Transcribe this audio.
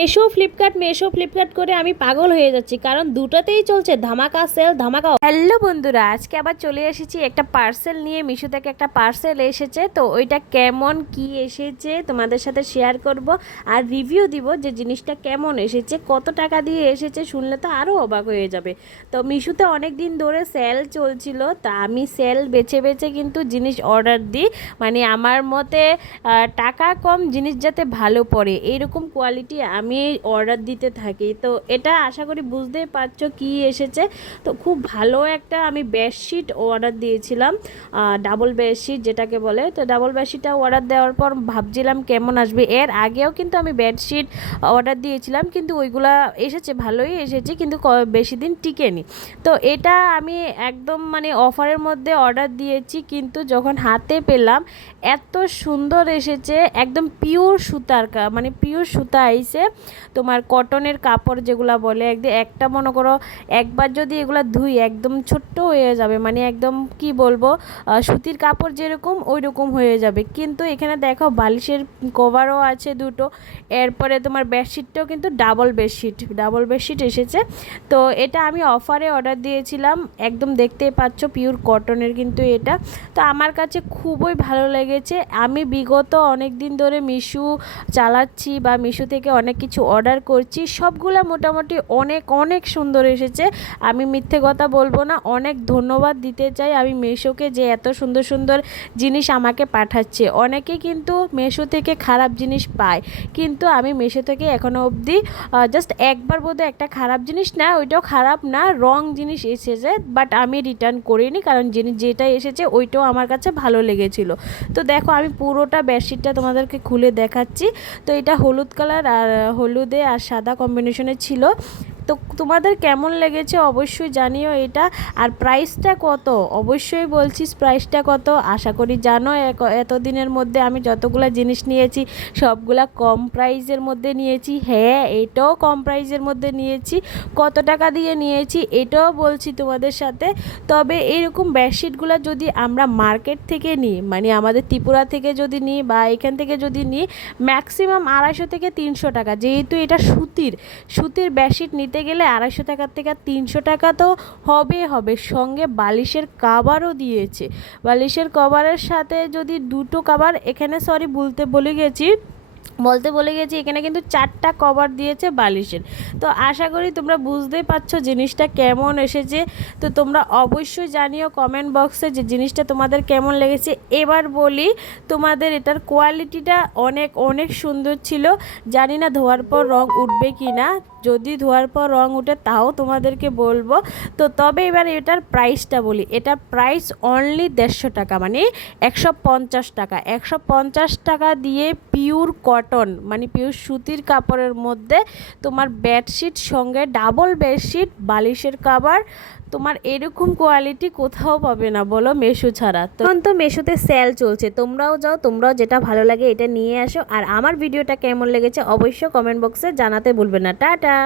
মেশো Flipkart মেশো Flipkart করে আমি পাগল হয়ে যাচ্ছি। কারণ দুটোতেই চলছে ধামাকা সেল ধামাকা হ্যালো বন্ধুরা, আজকে আবার চলে এসেছি একটা পার্সেল নিয়ে। মিশো থেকে একটা পার্সেল এসেছে, তো ওইটা কেমন, কি এসেছে তোমাদের সাথে শেয়ার করব। আর রিভিউ দিব যে জিনিসটা কেমন এসেছে, কত টাকা দিয়ে এসেছে শুনলে তো আরও অবাক হয়ে যাবে। তো মিশোতে অনেক দিন ধরে সেল চলছিল, তা আমি সেল বেছে বেছে কিন্তু জিনিস অর্ডার দিই। মানে আমার মতে টাকা কম, জিনিস যাতে ভালো পড়ে, এইরকম কোয়ালিটি আমি অর্ডার দিতে থাকি। তো এটা আশা করি বুঝতেই পারছ কি এসেছে। তো খুব ভালো একটা আমি বেডশিট অর্ডার দিয়েছিলাম ডাবল বেডশিট যেটাকে বলে। তো ডাবল বেডশিটটা অর্ডার দেওয়ার পর ভাবছিলাম কেমন আসবে। এর আগেও কিন্তু আমি বেডশিট অর্ডার দিয়েছিলাম, কিন্তু ওইগুলা এসেছে, ভালোই এসেছে, কিন্তু বেশি দিন টিকেনি। তো এটা আমি একদম মানে অফারের মধ্যে অর্ডার দিয়েছি, কিন্তু যখন হাতে পেলাম, এত সুন্দর এসেছে, একদম পিওর সুতার মানে পিওর সুতা আইছে। তোমার কটনের কাপড় যেগুলা বলে একদম একটা মনে করো একবার যদি এগুলা ধুই, একদম ছোট্ট হয়ে যাবে মানে একদম কি বলব সুতির কাপড় যেরকম ওই রকম হয়ে যাবে। কিন্তু এখানে দেখো বালিশের কভারও আছে দুটো, এরপরে তোমার বেডশিটটাও কিন্তু ডাবল বেডশিট ডাবল বেডশিট এসেছে। তো এটা আমি অফারে অর্ডার দিয়েছিলাম, একদম দেখতেই পাচ্ছ পিওর কটনের কিন্তু এটা। তো আমার কাছে খুবই ভালো লেগেছে। আমি বিগত অনেক দিন ধরে মিশু চালাচ্ছি বা মিশু থেকে অনেক কিছু অর্ডার করছি। সবগুলা মোটামুটি অনেক অনেক সুন্দর এসেছে। আমি মিথ্যে কথা বলব না, অনেক ধন্যবাদ দিতে চাই। আমি মেশোকে যে এত সুন্দর সুন্দর জিনিস আমাকে পাঠাচ্ছে। অনেকে কিন্তু মেশো থেকে খারাপ জিনিস পায়। কিন্তু আমি মেশো থেকে এখনও অবধি জাস্ট একবার বোধহয় একটা খারাপ জিনিস না, ওইটাও খারাপ না রং জিনিস এসেছে বাট আমি রিটার্ন করিনি। কারণ জিনিস যেটা এসেছে, ওইটাও আমার কাছে ভালো লেগেছিল। তো দেখো, আমি পুরোটা বেডশিটটা তোমাদেরকে খুলে দেখাচ্ছি। তো এটা হলুদ কালার আর হলুদে আর সাদা কম্বিনেশনে ছিল। তো তোমাদের কেমন লেগেছে অবশ্যই জানিও এটা। আর প্রাইসটা কত? অবশ্যই বলছিস প্রাইসটা কত। আশা করি জানো এতদিনের মধ্যে আমি যতগুলো জিনিস নিয়েছি, সবগুলা কম প্রাইসের মধ্যে নিয়েছি। হ্যাঁ এটাও কম প্রাইসের মধ্যে নিয়েছি। কত টাকা দিয়ে নিয়েছি, এটাও বলছি তোমাদের সাথে। তবে এরকম বেডশিটগুলো যদি আমরা মার্কেট থেকে নিই মানে আমাদের ত্রিপুরা থেকে যদি নিই বা এখান থেকে যদি নিই ম্যাক্সিমাম আড়াইশো থেকে তিনশো টাকা। যেহেতু এটা সুতির সুতির বেডশিট নিতে গেলে আড়াইশো টাকার থেকে তিনশো টাকা তো হবে হবে। সঙ্গে বালিশের কাভারও দিয়েছে। বালিশের কভারের সাথে যদি দুটো কাভার এখানে সরি বলতে বলে গেছি, বলতে বলে গেছি, এখানে কিন্তু চারটা কভার দিয়েছে বালিশের। তো আশা করি তোমরা বুঝতেই পারছ জিনিসটা কেমন এসেছে। তো তোমরা অবশ্যই জানিও কমেন্ট বক্সে যে জিনিসটা তোমাদের কেমন লেগেছে। এবার বলি, তোমাদের এটার কোয়ালিটিটা অনেক অনেক সুন্দর ছিল। জানি না ধোয়ার পর রং উঠবে কি না যদি ধোয়ার পর রং উঠে তাও তোমাদেরকে বলব। তো তবে এবার এটার প্রাইসটা বলি। এটার প্রাইস অনলি দেড়শো টাকা মানে একশো পঞ্চাশ টাকা। একশো পঞ্চাশ টাকা দিয়ে পিওর কটন মানে পিওর সুতির কাপড়ের মধ্যে তোমার বেডশিট সঙ্গে ডাবল বেডশিট বালিশের কাভার তোমার এরকম কোয়ালিটি কোথাও পাবে না, বলো মেশো ছাড়া। তখন তো মেশোতে সেল চলছে, তোমরাও যাও, তোমরাও যেটা ভালো লাগে এটা নিয়ে আসো। আর আমার ভিডিওটা কেমন লেগেছে অবশ্যই কমেন্ট বক্সে জানাতে ভুলবে না, টাটা!